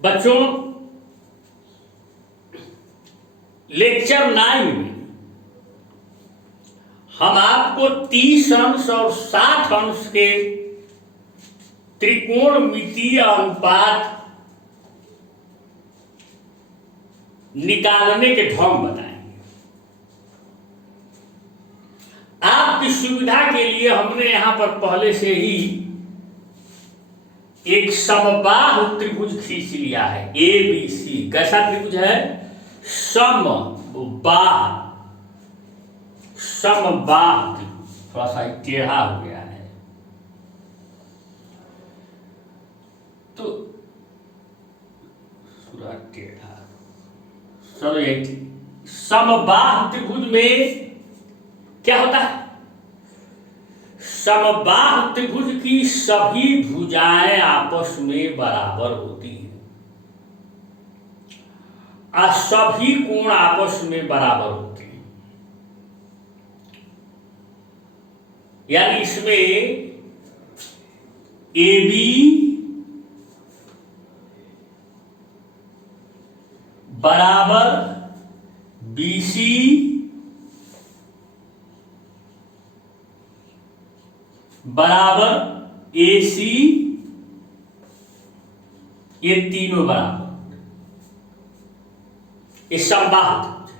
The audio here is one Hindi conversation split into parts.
बच्चों, लेक्चर 9 में हम आपको 30 अंश और 60 अंश के त्रिकोणमितीय अनुपात निकालने के ढंग बताएंगे। आपकी सुविधा के लिए हमने यहां पर पहले से ही एक समबाहु त्रिभुज खींच लिया है। ABC कैसा त्रिभुज है? समबाहु त्रिभुज। थोड़ा सा टेढ़ा हो गया है तो पूरा टेढ़ा। चलो ये समबाहु त्रिभुज में क्या होता है? समबाहु त्रिभुज की सभी भुजाएं आपस में बराबर होती हैं और सभी कोण आपस में बराबर होते हैं। यानी इसमें AB बराबर BC बराबर AC, ये तीनों बराबर, ये समबाहु त्रिभुज है।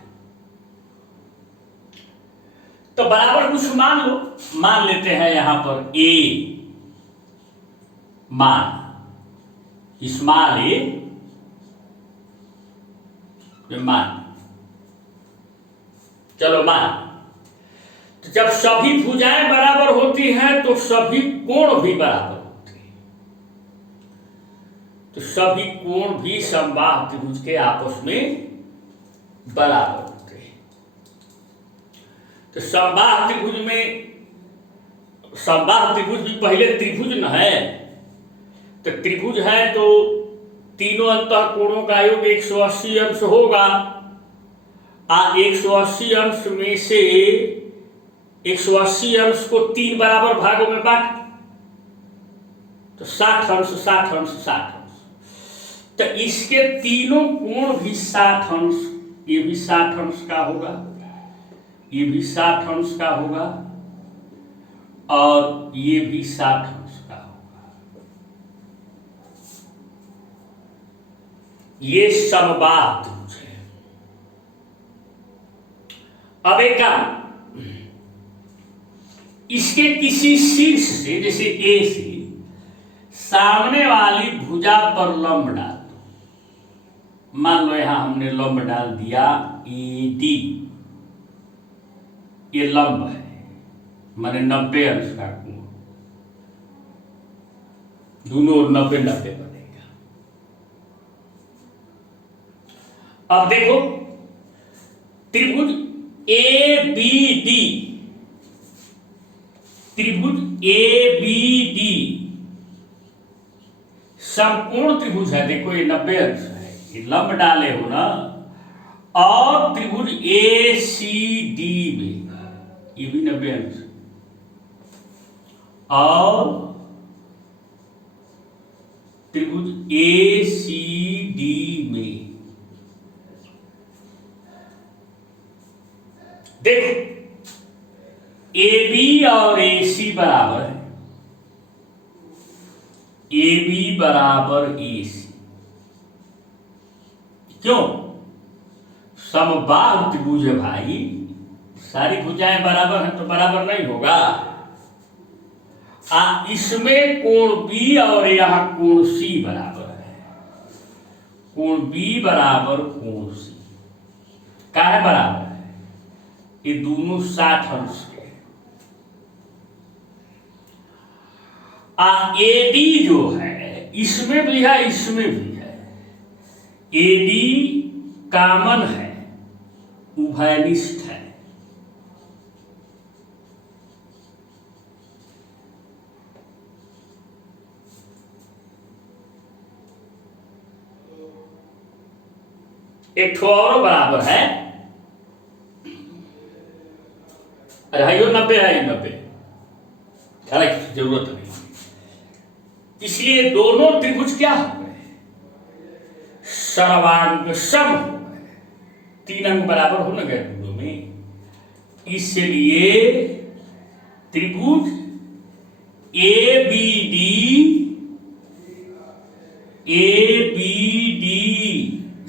तो बराबर कुछ मान लो, मान लेते हैं यहां पर A मान, स्मॉल a मान, चलो मान। तो जब सभी भुजाएं बराबर होती हैं तो सभी कोण भी बराबर होते हैं, तो सभी कोण भी समबाहु त्रिभुज के आपस में बराबर होते हैं। तो समबाहु त्रिभुज भी पहले त्रिभुज न है, तो त्रिभुज है तो तीनों अंतः कोणों का योग 180 अंश होगा। 180 अंश में से 180 अंश को 3 बराबर भागों में बांट, तो 60 अंश 60 अंश 60 अंश। तो इसके तीनों कोण भी 60 अंश, ये भी 60 अंश का होगा, ये भी 60 अंश का होगा और ये भी 60 अंश का होगा। ये समबाहु त्रिभुज है। अब एक काम, इसके किसी शीर्ष से, जैसे A से सामने वाली भुजा पर लंब डाल दो। मान लो यहां हमने लंब डाल दिया ED, ये लंब है, माने 90 अंश का कोण, दोनों ओर 90-90 बनेगा। अब देखो त्रिभुज ABD, त्रिभुज ABD समकोण त्रिभुज है। देखो ये 90 अंश है, ये लंब डाले हो ना। और त्रिभुज ACD में ये भी 90 अंश, और त्रिभुज ACD में देखो AB और AC बराबर है, AB बराबर AC। क्यों? समबाहु त्रिभुज है भाई, सारी भुजाएं बराबर हैं तो बराबर नहीं होगा। इसमें कोण B और यहां कोण C बराबर है। कोण B बराबर कोण C काहे बराबर है? ये दोनों 60 अंश के। AD जो है इसमें भी है, इसमें भी है। AD कॉमन है, उभयनिष्ठ है। एक ठो और बराबर है, 90 है, 90 की जरूरत नहीं। इसलिए दोनों त्रिभुज क्या हो गए? सर्वांग सम हो गए, 3 अंग बराबर हो न गए दोनों में, इसलिए त्रिभुज ABD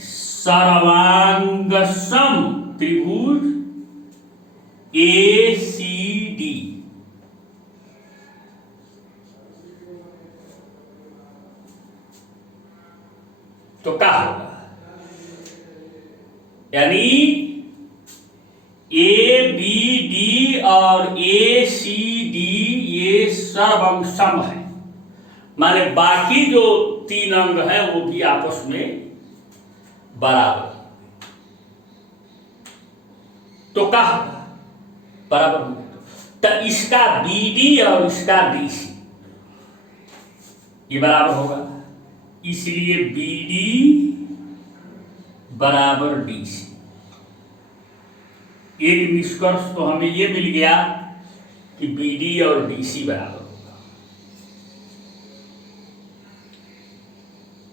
सर्वांग सम त्रिभुज ACD। तो क्या होगा, यानी ABD और ACD ये सर्वअंग सम है, माने बाकी जो 3 अंग हैं वो भी आपस में बराबर। तो क्या होगा, बराबर होंगे तो इसका BD और इसका DC ये बराबर होगा, इसलिए BD बराबर DC। एक निष्कर्ष तो हमें ये मिल गया कि BD और DC बराबर होगा।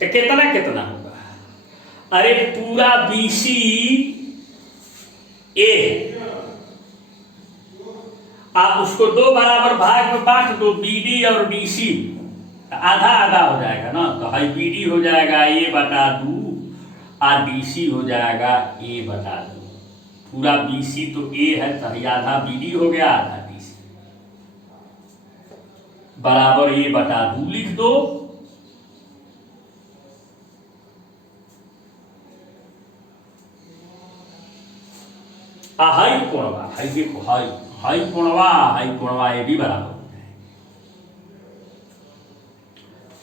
तो कितना कितना होगा, अरे पूरा BC A आप उसको 2 बराबर भाग में बांट दो, BD और DC आधा आधा हो जाएगा ना, तो हाई BD हो जाएगा A बटा 2 और DC हो जाएगा A बटा 2। पूरा BC तो A है तो आधा BD हो गया, आधा DC बराबर A बटा 2 लिख दो। हाई कोणवा, हाई देखो, हाई कोणवा ये भी बराबर हो जाए।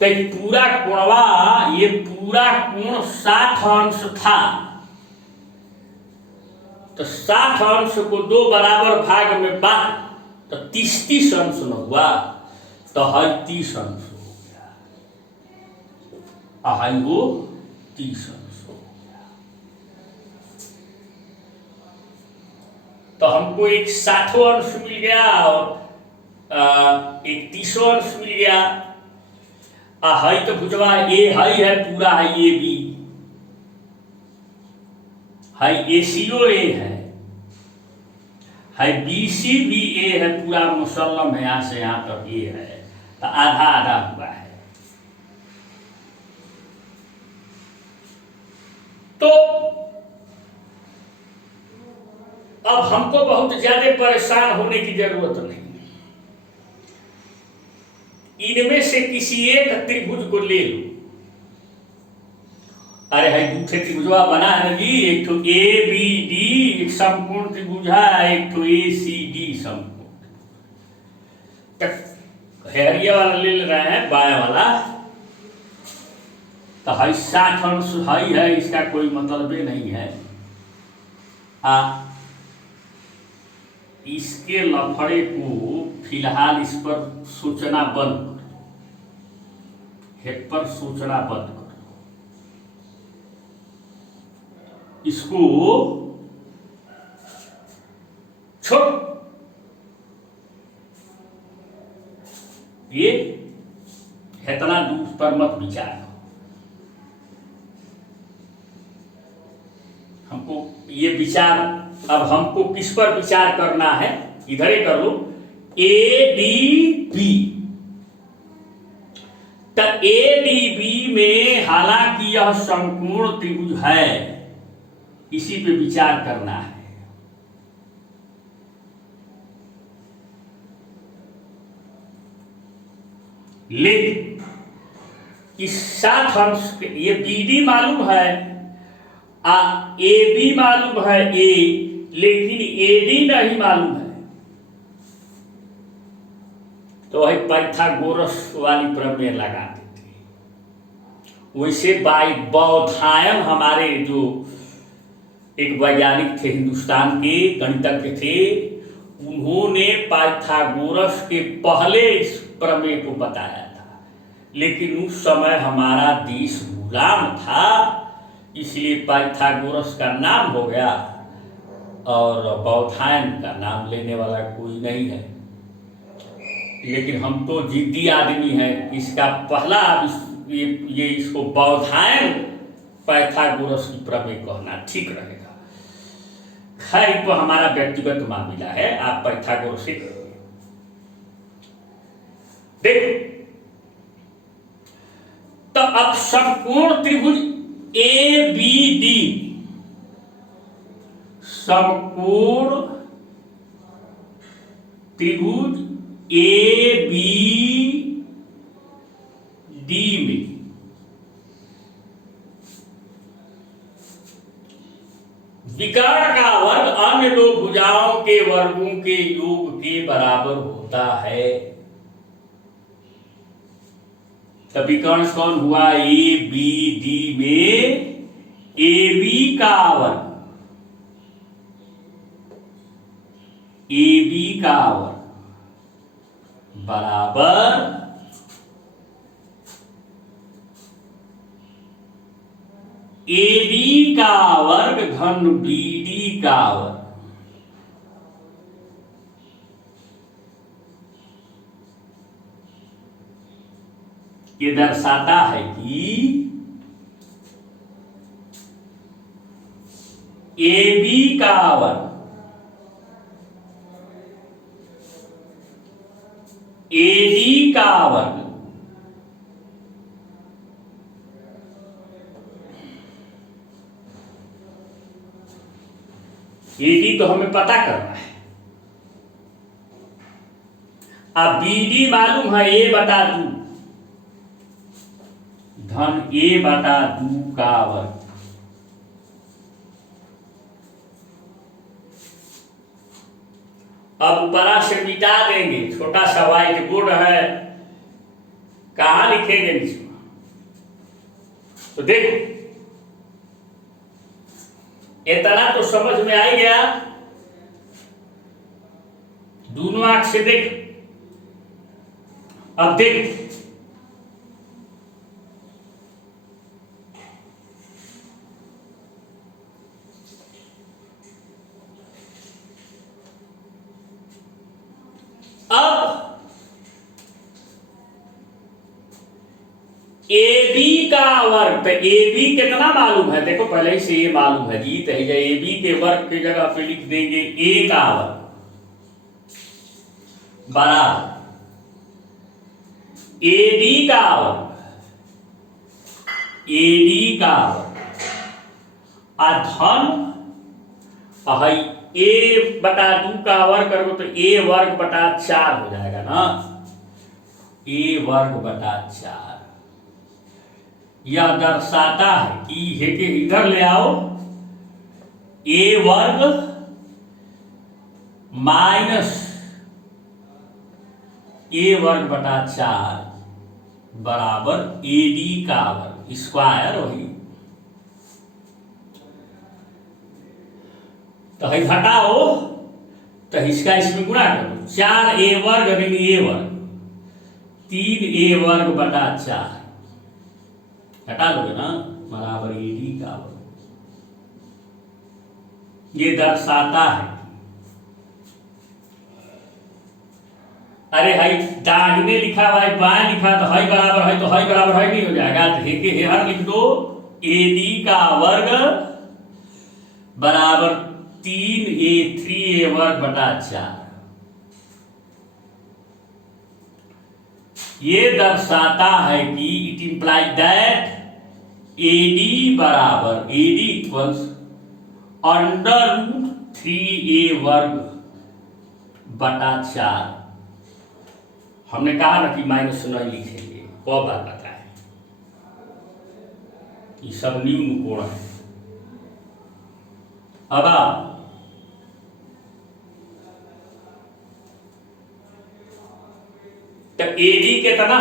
तो पूरा कोणवा, ये पूरा कोण 60 अंश था, तो 60 अंश को 2 बराबर भाग में बांट तो 30 अंश न हुआ, तो हाई 30 अंश हो गया, हाई वो 30 अंश हो गया। तो हमको एक 60 अंश मिल गया और एक 30 अंश मिल गया। हाई तो भुजवा ए हाई है, पूरा है ये भी, हाई ACO A है BC भी A है, पूरा मुसल्लम है, यहां से यहां तक A है, तो आधा आधा हुआ है। तो अब हमको बहुत ज्यादा परेशान होने की जरूरत नहीं, इनमें से किसी एक त्रिभुज को ले लो। अरे है दूसरे त्रिभुजवा बना है ना जी, एक तो ABD एक समकोण त्रिभुज है, एक तो ACD समकोण। हेरिया वाला ले रहे हैं, बाएं वाला, तो है 60 अंश हाई है, इसका कोई मतलब नहीं है। इसके लफड़े को फिलहाल इस पर सोचना बंद कर दो, हेड पर सोचना बंद कर दो, इसको छोड़, ये इतना दूर पर मत विचार करो। हमको ये विचार, अब हमको किस पर विचार करना है, इधर ही कर लो, ADB। तो ADB में हालांकि यह समकोण त्रिभुज है, इसी पे विचार करना है। लेकिन इस 60 अंश ये BD मालूम है, AB मालूम है A, लेकिन AD नहीं मालूम है, तो वही पाइथागोरस वाली प्रमेय लगा देते। वैसे बौधायन हमारे जो एक वैज्ञानिक थे हिंदुस्तान के, गणितज्ञ थे, उन्होंने पाइथागोरस के पहले इस प्रमेय को बताया था, लेकिन उस समय हमारा देश गुलाम था, इसलिए पाइथागोरस का नाम हो गया और बौधायन का नाम लेने वाला कोई नहीं है। लेकिन हम तो जिद्दी आदमी हैं, इसका पहला ये इसको बौधायन पाइथागोरस की प्रमेय कहना ठीक रहेगा। खैर, तो हमारा व्यक्तिगत मामला है, आप पाइथागोरस से देखो। तो अब समकोण त्रिभुज ए बी डी, समकोण त्रिभुज ए बी डी में विकर्ण का वर्ग अन्य दो भुजाओं के वर्गों के योग के बराबर होता है। तो विकर्ण कौन हुआ? ए बी डी में ए बी का वर्ग, ए बी का वर्ग बराबर ए डी का वर्ग धन बी डी का वर्ग। ये दर्शाता है कि ए बी का वर्ग ए डी का वर्ग ए डी तो हमें पता करना है। अब बी डी मालूम है, ए बटा दू धन ए बटा दू का वर्ग। अब ऊपरा से मिटा देंगे, छोटा सा व्हाइट बोर्ड है, कहां लिखेंगे इसमें? तो देखो, इतना तो समझ में आ गया। दोनों आंख से देख। अब देख, अब ए बी का वर्ग, तो ए बी कितना मालूम है? देखो पहले ही से ए मालूम है जी, तो ए बी के वर्ग की जगह पे लिख देंगे ए का वर्ग बराबर ए डी का वर्ग, ए डी का वर्ग अधन ए बटा दू का वर्ग करोगे तो ए वर्ग बटा 4 हो जाएगा ना, ए वर्ग बटा 4। यह दर्शाता है कि के इधर ले आओ, ए वर्ग माइनस ए वर्ग बटा 4 बराबर ए डी का वर्ग स्क्वायर। वही तो है घटाओ, तो इसका इसमें गुणा करो, 4 ए वर्ग ऋण ए वर्ग 3 ए वर्ग बटा 4 घटा दोगे ना, बराबर ए डी का वर्ग। ये दर्शाता है, अरे है दाहिने लिखा हुआ है, बाएं लिखा तो है बराबर है, तो है बराबर है नहीं हो जाएगा, तो हे हर लिख दो ए डी का वर्ग बराबर 3 वर्ग बटा 4। ये दर्शाता है कि it imply that A D बराबर ए डी इक्वल्स √3a वर्ग बटा 4। हमने कहा ना कि माइनस नहीं लिखेंगे, वो बात बताए, ये सब न्यून कोण है। अब तो ए डी कितना,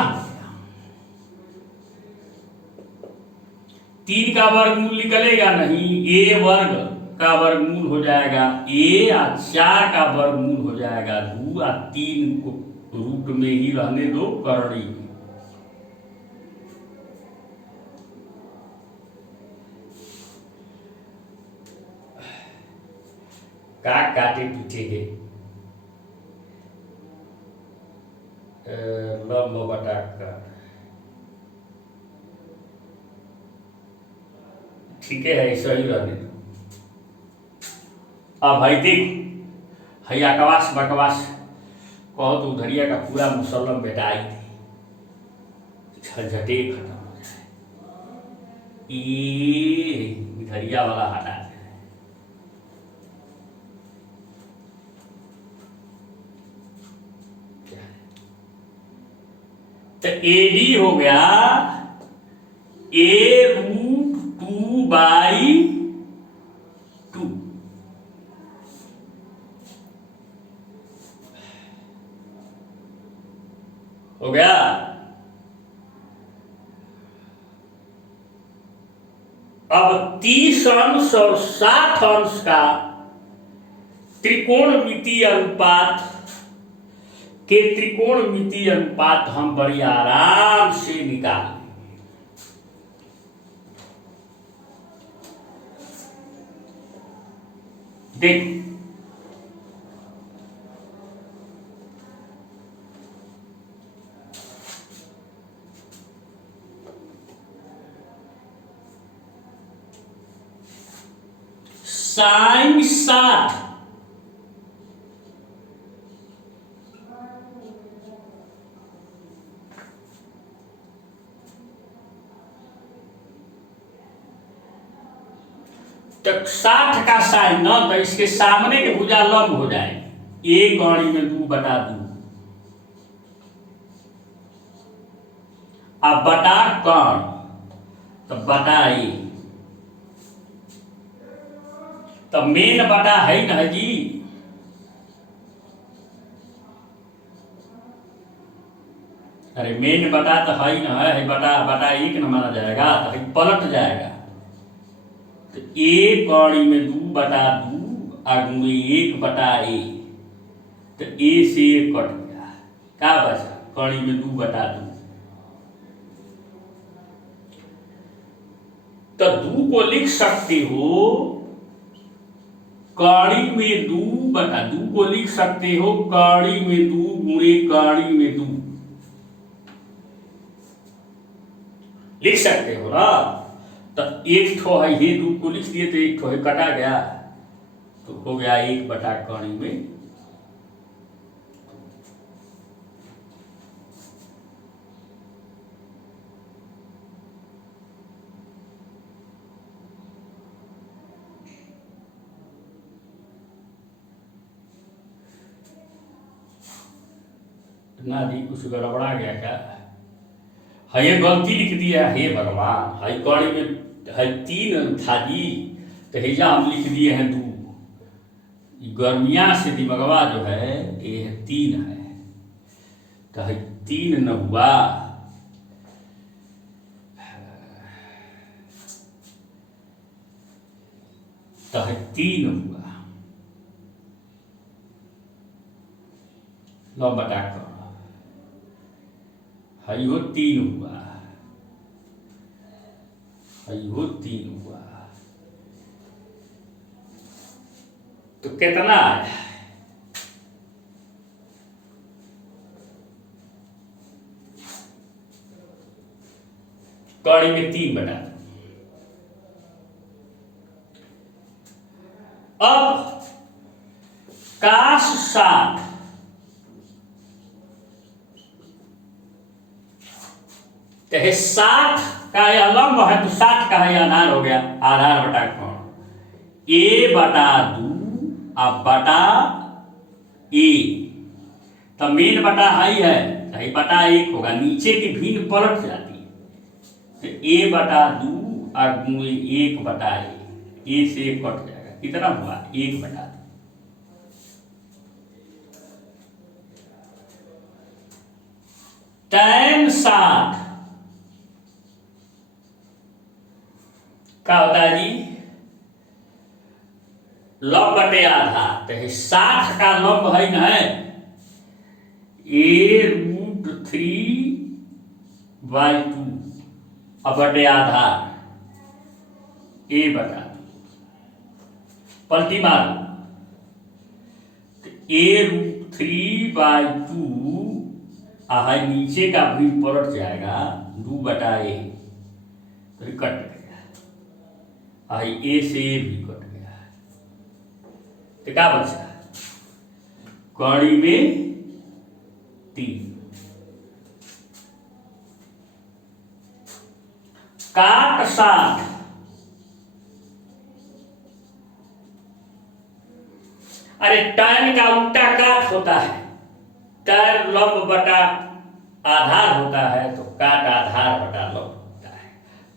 3 का वर्गमूल निकलेगा नहीं, ए वर्ग का वर्गमूल हो जाएगा ए, और 4 का वर्गमूल हो जाएगा 2, और 3 को रूट में ही रहने दो करड़ी में। का काटे पीछे लंब बटा कर ठीक है, सही रहने दो। अब भाई देख, है अकवास बकवास कहो तो उधरिया का पूरा मुसल्लम बेटाई थी, झटझटे खत्म हो जाए। ये इधरिया वाला हटा दे। तो एडी हो गया a√2/2 हो गया। अब 30 अंश और 60 अंश का त्रिकोणमितीय अनुपात के त्रिकोणमितीय अनुपात हम बड़ी आराम से निकाल देख। साइन 60 तो 60 का साइन ना, तो इसके सामने के भुजा लंब हो जाएगी। 1/2 अब बटा कौन, तो बटा ए, तो मेन बटा है ना जी। अरे मेन बटा तो है ना, है बटा बटा 1 न माना जाएगा, तो पलट जाएगा। तो 1/2 गुणे 1/a, तो ए से 1 कट गया, क्या बचा 2/2। तो 2 को लिख सकते हो 2/2 को लिख सकते हो 2 गुणे 2 लिख सकते हो ना। तो 1 ठो है, ये 2 को लिख दिए तो 1 ठो है कटा गया, तो हो गया 1/2। ना जी कुछ गड़बड़ा गया क्या, है ये गलती लिख दिया है भगवान। है कड़ी में है 3 था जी, तो हेजा हम लिख दिए हैं 2। गर्मिया से दिमगवा जो है ये 3 है, तो है 3 न हुआ, तो है 3 हुआ। लो बटा कर हयो 3 हुआ, हयो 3 हुआ, तो कितना है, कड़ी में 3/2। अब काश 60 तो 60 का यह लंब है, तो 60 का है आधार हो गया, आधार बटा कोण a/2 अब बटा ए, तो मेन बटा हाई है, तो बटा 1 होगा, नीचे की भिन्न पलट जाती है, तो a/2 और गुणे 1/a, ए से 1 कट जाएगा, कितना हुआ 1/2। tan 60 क्या होता है जी, लंब बटे आधा, तो 60 का लंब है ना a√3/2 अब बटे आधा a/2 पलटी मारो, तो a√3/2 नीचे का भी पलट जाएगा 2/a, तो कट गया, आई ए से ए भी कट गया है, तो क्या बचा? कड़ी में 3। काट 60। अरे tan का उल्टा काट होता है, tan लंब बटा आधार होता है, तो काट आधार बटा लंब होता है।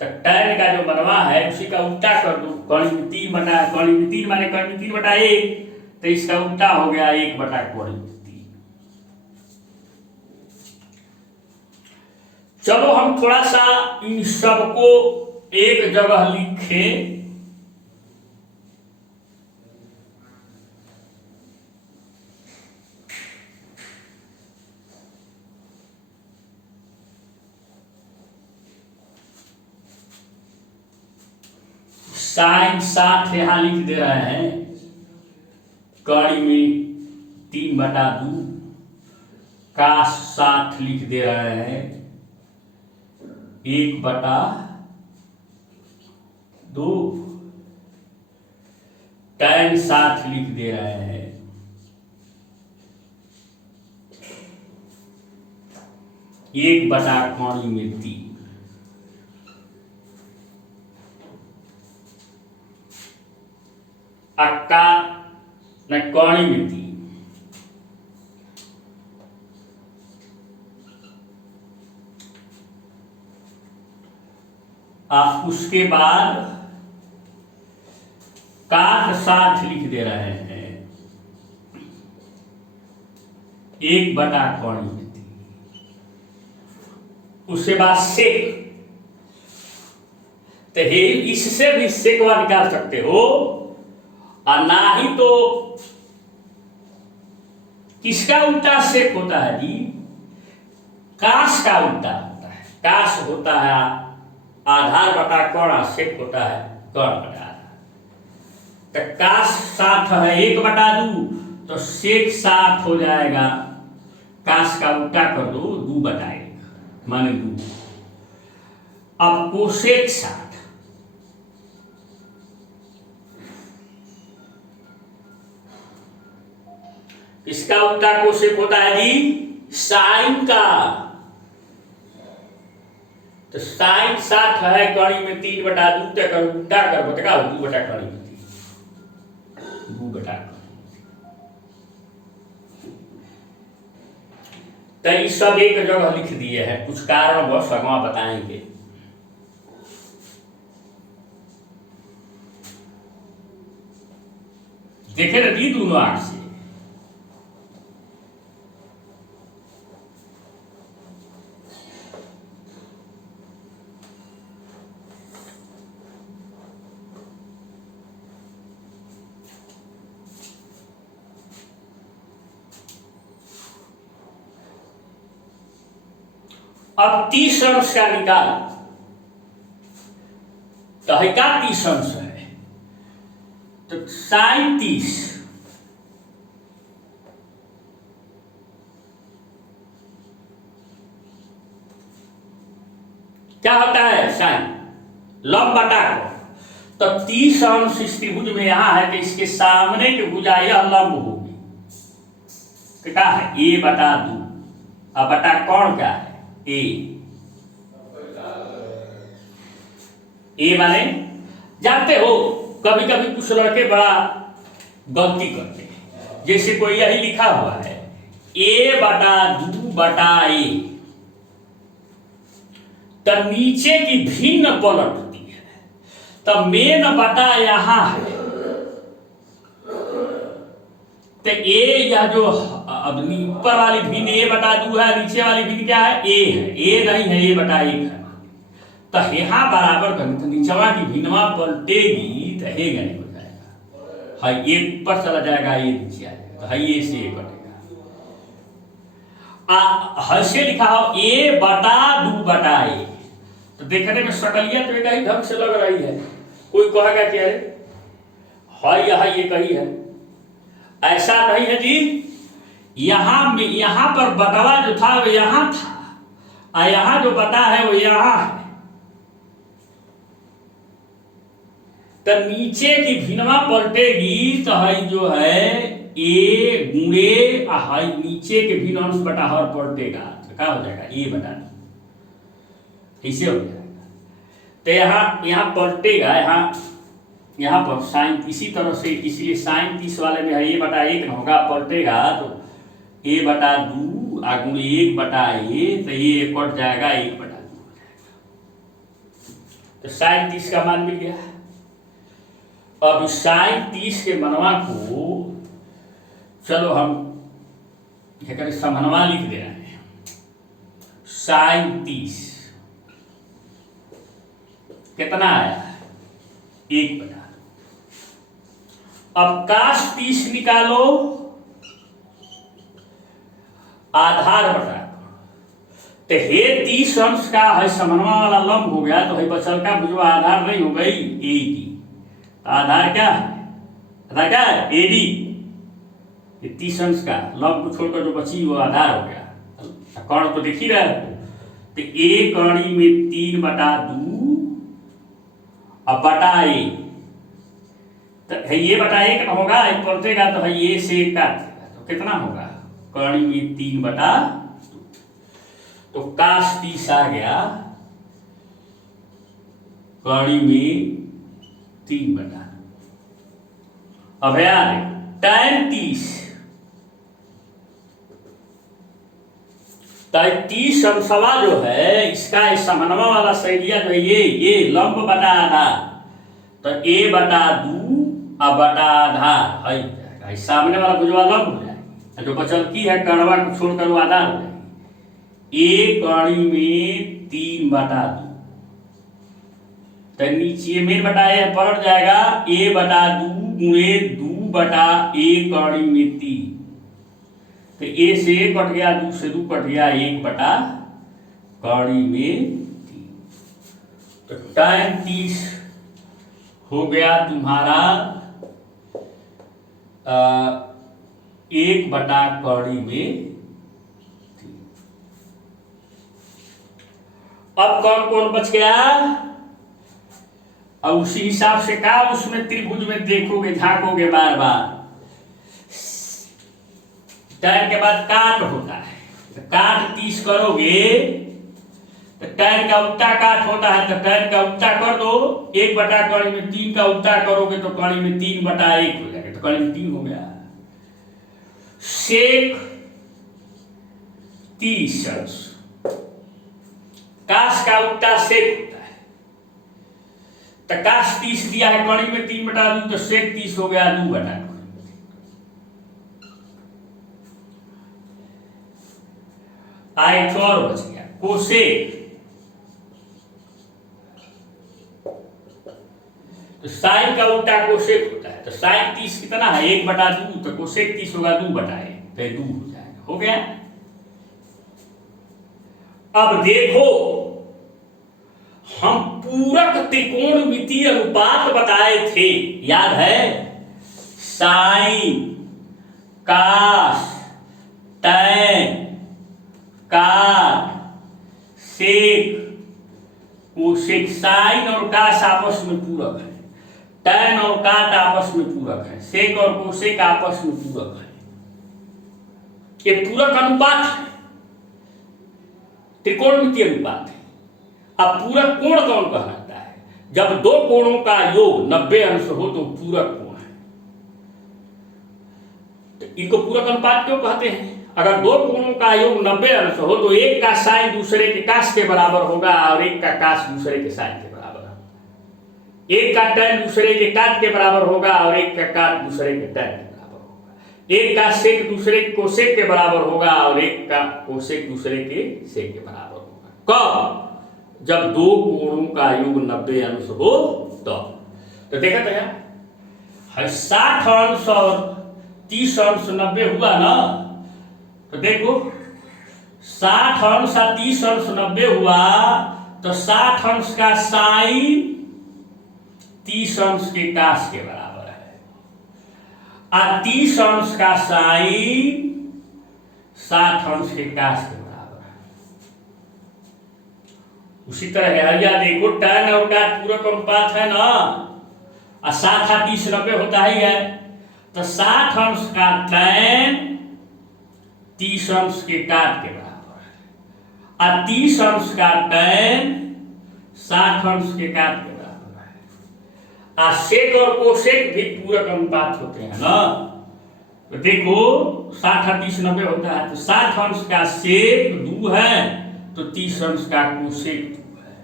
तो tan का जो मनवा है उसी का उल्टा कर दो, कड़ी में 3 बटा, कड़ी में 3 माने कड़ी में 3 बटा 1, तो इसका उल्टा हो गया 1 बटा कड़ी में 3। चलो हम थोड़ा सा इन सबको एक जगह लिखें। साइन 60 यहां लिख दे रहे हैं, कड़ी में 3 बटा 2, काश 60 लिख दे रहे हैं 1 बटा 2, tan 60 लिख दे रहे हैं 1 बटा कड़ी में 3। अक्का न कड़ी में 3। आप उसके बाद काट 60 लिख दे रहे हैं 1 बटा कड़ी में 3। उसके बाद सेक, तो इससे भी सेकवा निकाल सकते हो, और ना ही तो किसका उल्टा सेक होता है जी? काश का उल्टा होता है। काश होता है आधार बटा कण, सेक होता है कण बटा आधार। तो काश 60 है 1 बटा 2, तो सेक 60 हो जाएगा, काश का उल्टा कर दो 2 बटा 1 माने 2। अब कोसेक 60, इसका उल्टा कोसेक होता है जी साइन का। तो साइन 60 है कड़ी में 3 बटा 2, तक उल्टा कर बता 2 बटा कड़ी में 3, 2 बटा। तो ये सब एक जगह लिख दिए हैं, कुछ कारण बस अगवा बताएंगे। देखे ना दी दोनों आंख से। अब 30 अंश का निकाल, तो है क्या 30 अंश है, तो साइन 30 क्या होता है? साइन लंब बटा को। तो 30 अंश इस त्रिभुज में यहां है, तो इसके सामने की भुजा यह लंब होगी, क्या है? a बटा 2, अब बटा कौन क्या है? ए माने जानते हो, कभी कभी कुछ लड़के बड़ा गलती करते हैं, जैसे कोई यही लिखा हुआ है a बटा 2 बटा a, तो नीचे की भिन्न पलट होती है, तो मेन बटा यहां है, तो a यह जो अब ऊपर वाली भिन्न a बटा 2 है, नीचे वाली भिन्न क्या है? a है, a नहीं है, a बटा 1 है। तो यहाँ बराबर गणित नीचवा की भिन्नवा पलटेगी, तो हे गणित हो जाएगा, हाई a ऊपर चला जाएगा, ये नीचे आ जाएगा, तो हाई a से a कटेगा। हसे लिखा हो a बटा 2 बटा a, तो देखने में सकलियत में कहीं ढंग से लग रही है। कोई कहेगा कि अरे हाई यहाँ ये कही है, ऐसा नहीं है जी। यहाँ पर बटवा जो था वो यहाँ था, और यहाँ जो बटा है वो यहाँ है। तो नीचे की भिनवा पलटेगी तो है जो है ए गुणे है नीचे के भिन्न अंश बटा हर पलटेगा तो क्या हो जाएगा ए बटा दी, ऐसे हो जाएगा। तो यहाँ पलटेगा, यहाँ पर साइन इसी तरह से, इसलिए साइन 30 वाले में है ए बटा 1 न होगा, पलटेगा तो ए बटा 2 आ गुणे 1 बटा ए, तो ये कट जाएगा 1 बटा 2 हो जाएगा। तो साइन 30 का मान मिल गया। अब साइन 30 के मनवा को चलो हम समनवा लिख दे रहे हैं। साइन 30 कितना आया 1 बटा 2। अब काश 30 निकालो, आधार बटा तो हे 30 अंश का है समनवा वाला लंब हो गया, तो है बचल का जो आधार नहीं हो गई एडी। आधार क्या है, आधार क्या है एडी, 30 अंश का लंब को छोड़कर जो बची वो आधार हो गया। कर्ण तो देख ही रहे हो, तो ए कणी में 3 बटा 2 अब बटा ए, तो है ये बटा 1 न होगा, पलटेगा तो है ये से काट देगा, तो कितना होगा कणी में 3 बटा 2। तो काश 30 आ गया कणी में 3 बटा। अब यार tan 30 30 अंशवा जो है इसका समनवा वाला सैलिया जो है ये लंब बटा आधार, तो ए बटा 2 अब बटा आधार है, सामने वाला भुजवा लंब हो जाएगा, जो बचल की है कर्णवा को छोड़कर वो आधार हो जाएगी। ए कणी में 3 बटा 2, तो नीचे मेन बटा ए पलट जाएगा, ए बटा 2 गुणे 2 बटा ए कणी में 3, तो ए से 1 कट गया, 2 से 2 कट गया, 1 बटा कणी में 3। तो tan 30 हो गया तुम्हारा 1 बटा कणी में 3। अब कौन कौन बच गया, और उसी हिसाब से का उसमें त्रिभुज में देखोगे झांकोगे बार बार, tan के बाद काट होता है, तो काट 30 करोगे तो tan का उल्टा काट होता है, तो tan का उल्टा कर दो, 1 बटा कणी में 3 का उल्टा करोगे तो कणी में 3 बटा 1 हो जाएगा, तो कणी में 3 हो गया। सेक 30 अंश, काश का उल्टा सेक होता है, तो काश 30 दिया है कणी में 3 बटा 2, तो सेक 30 हो गया 2 बटा 2। एक और बच गया कोसेक, तो साइन का उल्टा कोसेक होता है, तो साइन 30 कितना है 1 बटा 2, तो कोसेक 30 होगा 2 बटा 1, तो 2 हो जाएगा, हो गया। अब देखो हम पूरक त्रिकोणमितीय अनुपात बताए थे, याद है, साइन कास टैन काट सेक कोसेक। साइन और कास आपस में पूरक है, टैन और काट आपस में पूरक है, सेक और कोसेक आपस में पूरक है, ये पूरक अनुपात है, त्रिकोणमितीय अनुपात है। अब पूरक कोण कौन कहलाता है, जब दो कोणों का योग 90 अंश हो तो पूरक कोण है, तो इनको पूरक अनुपात क्यों कहते हैं। अगर दो कोणों का योग 90 अंश हो तो एक का साइन दूसरे के कास के बराबर होगा और एक का कास दूसरे के साइन के बराबर होगा, एक का टैन दूसरे के काट के बराबर होगा और एक का काट दूसरे के टैन के बराबर होगा, एक का सेक दूसरे के कोसेक के बराबर होगा और एक का कोसेक दूसरे के सेक के बराबर होगा। कब, जब दो कोणों का योग 90 अंश हो तो देखा था यार 60 अंश और 30 अंश 90 हुआ ना, तो देखो 60 अंश और 30 अंश 90 हुआ, तो 60 अंश का साइन 30 अंश के कास के बराबर है, और 30 अंश का साइन 60 अंश के कास के बराबर है। उसी तरह है, या देखो टैन और काट पूरक अनुपात है ना, और 7 और 30 90 होता ही है। तो 60 अंश का tan 30 अंश के काट के बराबर है और 30 अंश का tan 60 अंश के काट के बराबर है। और सेक और कोसेक भी पूरक अनुपात होते हैं ना। तो देखो 60 और 30 90 होता है, तो 60 अंश का सेक 2 है तो 30 अंश का कोसेक 2 है,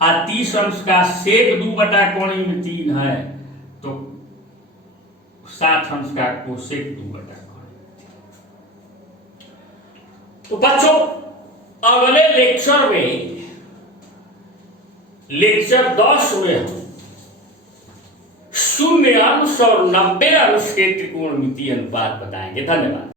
और 30 अंश का सेक 2 बटा कोणीय में 3 है तो 60 अंश का कोसेक 2 बटा कोणीय। तो बच्चों अगले लेक्चर में, लेक्चर 10 में हम 0 अंश और 90 अंश के त्रिकोणमितीय अनुपात बताएंगे। धन्यवाद।